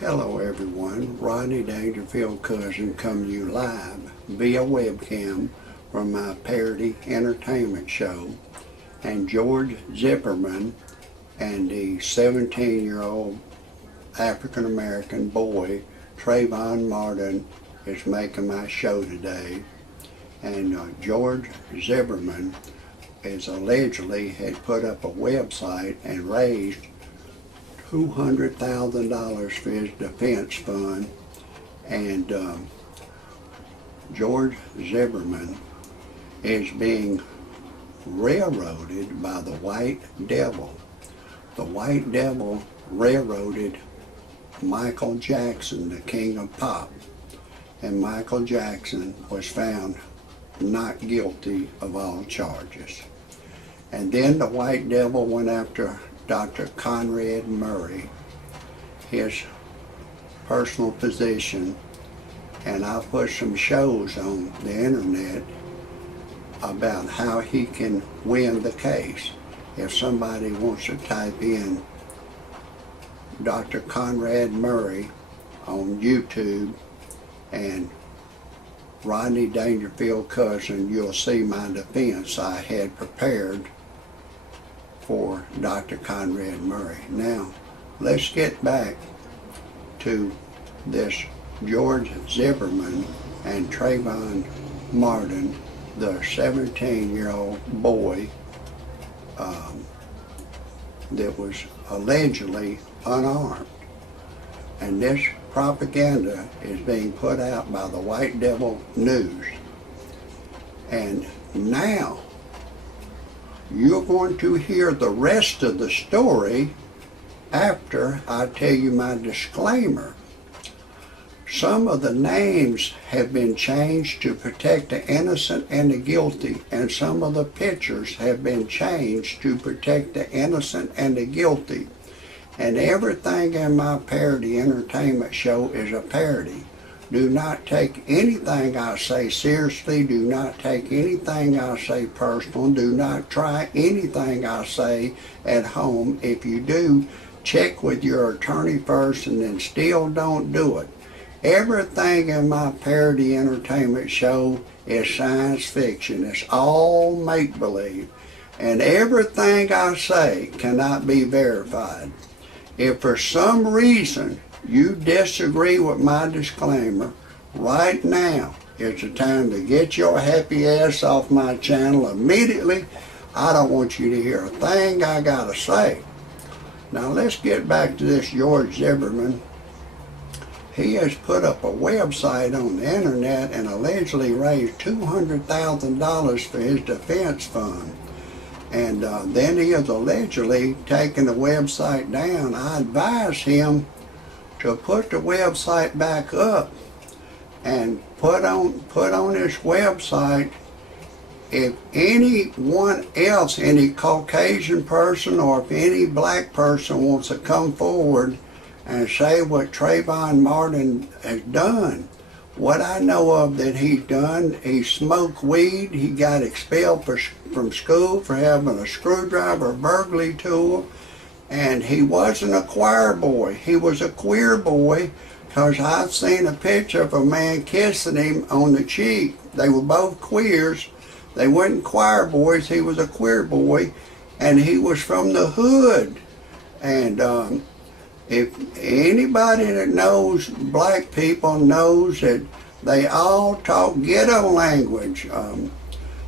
Hello everyone, Rodney Dangerfield cousin coming to you live via webcam from my parody entertainment show, and George Zimmerman and the 17-year-old African American boy Trayvon Martin is making my show today. And George Zimmerman is allegedly had put up a website and raised $200,000 for his defense fund, and George Zimmerman is being railroaded by the white devil. The white devil railroaded Michael Jackson, the king of pop, and Michael Jackson was found not guilty of all charges. And then the white devil went after Dr. Conrad Murray, his personal physician, and I put some shows on the internet about how he can win the case. If somebody wants to type in Dr. Conrad Murray on YouTube and Rodney Dangerfield cousin, you'll see my defense I had prepared for Dr. Conrad Murray. Now, let's get back to this George Zimmerman and Trayvon Martin, the 17-year-old boy that was allegedly unarmed. And this propaganda is being put out by the White Devil News. And now, you're going to hear the rest of the story after I tell you my disclaimer. Some of the names have been changed to protect the innocent and the guilty, and some of the pictures have been changed to protect the innocent and the guilty. And everything in my parody entertainment show is a parody. Do not take anything I say seriously. Do not take anything I say personal. Do not try anything I say at home. If you do, check with your attorney first, and then still don't do it. Everything in my parody entertainment show is science fiction. It's all make-believe. And everything I say cannot be verified. If for some reason you disagree with my disclaimer, right now is the time to get your happy ass off my channel immediately. I don't want you to hear a thing I gotta say. Now let's get back to this George Zimmerman. He has put up a website on the internet and allegedly raised $200,000 for his defense fund. And then he has allegedly taken the website down. I advise him to put the website back up and put on his website, if anyone else, any Caucasian person or if any black person wants to come forward and say what Trayvon Martin has done. What I know of that he's done, he smoked weed, he got expelled from school for having a screwdriver burglary tool, and he wasn't a choir boy, he was a queer boy, because I've seen a picture of a man kissing him on the cheek. They were both queers. They weren't choir boys, he was a queer boy, and he was from the hood. And if anybody that knows black people knows that they all talk ghetto language.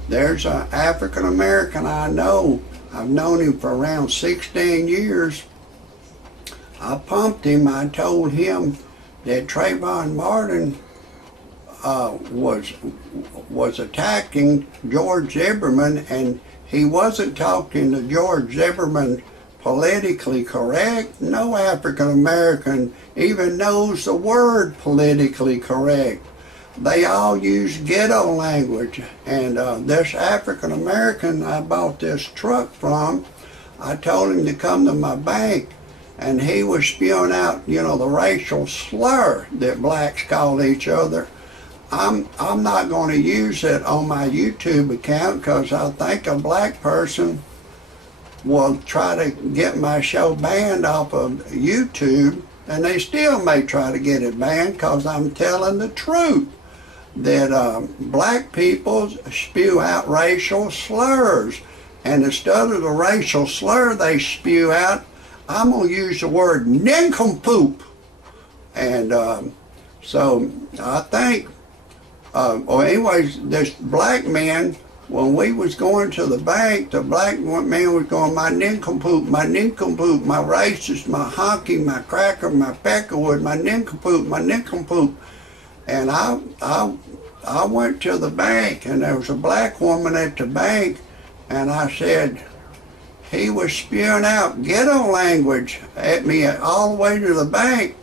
There's an African American I know. I've known him for around 16 years. I pumped him. I told him that Trayvon Martin was attacking George Zimmerman, and he wasn't talking to George Zimmerman politically correct. No African American even knows the word politically correct. They all use ghetto language. And this African American I bought this truck from, I told him to come to my bank, and he was spewing out, you know, the racial slur that blacks call each other. I'm not going to use it on my YouTube account because I think a black person will try to get my show banned off of YouTube and they still may try to get it banned because I'm telling the truth, that black people spew out racial slurs. And instead of the racial slur they spew out, I'm going to use the word nincompoop. And so I think, or anyways, this black man, when we was going to the bank, the black man was going, my nincompoop, my racist, my honky, my cracker, my peckerwood, my nincompoop, my nincompoop. And I went to the bank, and there was a black woman at the bank, and I said, he was spewing out ghetto language at me all the way to the bank.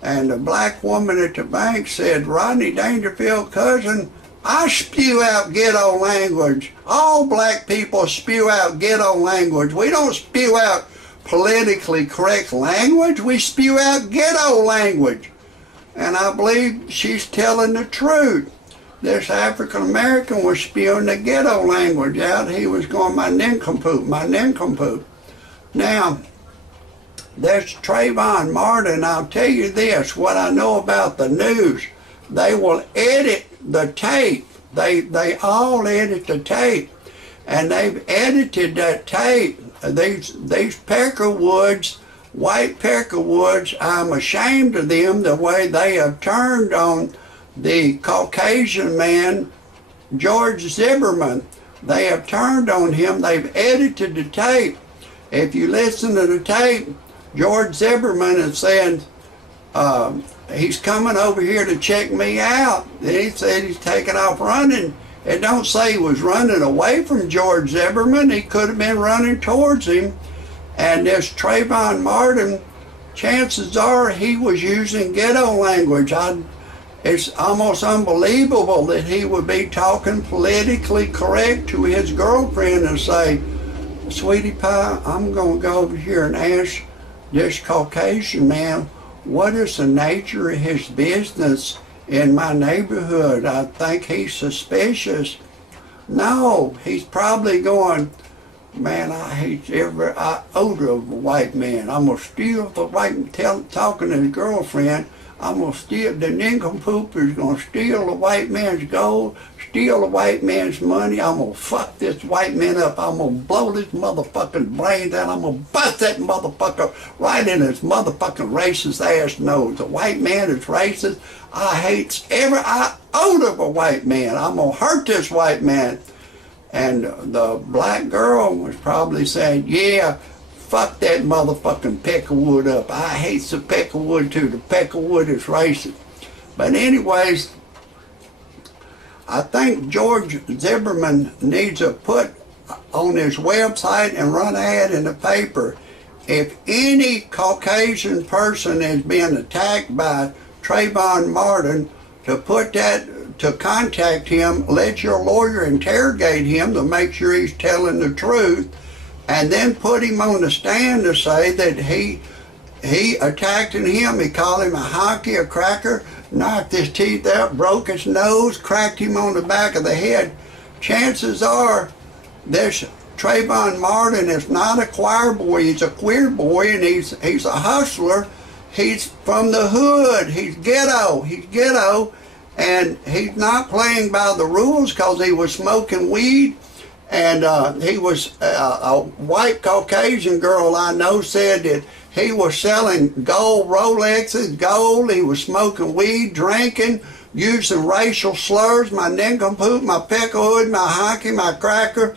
And the black woman at the bank said, Rodney Dangerfield, cousin, I spew out ghetto language. All black people spew out ghetto language. We don't spew out politically correct language. We spew out ghetto language. And I believe she's telling the truth. This African American was spewing the ghetto language out. He was going, my nincompoop, my nincompoop. Now, there's Trayvon Martin. I'll tell you this, what I know about the news, they will edit the tape. They all edit the tape. And they've edited that tape. These peckerwoods, white peckerwoods, I'm ashamed of them, the way they have turned on the Caucasian man, George Zimmerman. They have turned on him. They've edited the tape. If you listen to the tape, George Zimmerman is saying, he's coming over here to check me out. He said he's taking off running. It don't say he was running away from George Zimmerman. He could have been running towards him. And this Trayvon Martin, chances are he was using ghetto language. It's almost unbelievable that he would be talking politically correct to his girlfriend and say, sweetie pie, I'm going to go over here and ask this Caucasian man, what is the nature of his business in my neighborhood? I think he's suspicious. No, he's probably going, man, I hate every odor of a white man. I'm going to steal the white, talking to his girlfriend, I'm going to steal, the nincompoop is going to steal the white man's gold, steal the white man's money. I'm going to fuck this white man up. I'm going to blow this motherfucking brains out. I'm going to bust that motherfucker right in his motherfucking racist ass nose. The white man is racist. I hate every iota of a white man. I'm going to hurt this white man. And the black girl was probably saying, yeah, fuck that motherfucking peckerwood up. I hate the peckerwood too. The peckerwood is racist. But anyways, I think George Zimmerman needs to put on his website and run an ad in the paper. If any Caucasian person is being attacked by Trayvon Martin, to contact him, let your lawyer interrogate him to make sure he's telling the truth, and then put him on the stand to say that he attacked him. He called him a honky, a cracker, knocked his teeth out, broke his nose, cracked him on the back of the head. Chances are this Trayvon Martin is not a choir boy. He's a queer boy, and he's a hustler. He's from the hood. He's ghetto, and he's not playing by the rules because he was smoking weed. And he was a white Caucasian girl I know said that he was selling gold Rolexes, gold. He was smoking weed, drinking, using racial slurs, my nincompoop, my peckerwood, my honky, my cracker.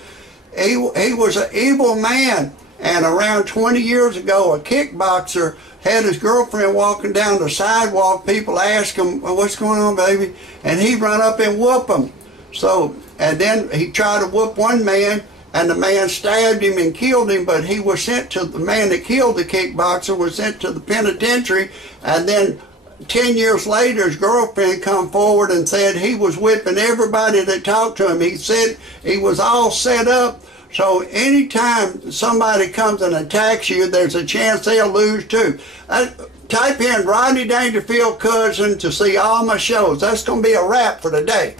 He was an evil man. And around 20 years ago, a kickboxer had his girlfriend walking down the sidewalk. People asked him, well, what's going on, baby? And he run up and whoop him. So, and then he tried to whoop one man, and the man stabbed him and killed him, but he was sent to, the man that killed the kickboxer was sent to the penitentiary. And then 10 years later, his girlfriend come forward and said he was whipping everybody that talked to him. He said he was all set up. So anytime somebody comes and attacks you, there's a chance they'll lose too. Type in Rodney Dangerfield cousin to see all my shows. That's going to be a wrap for today.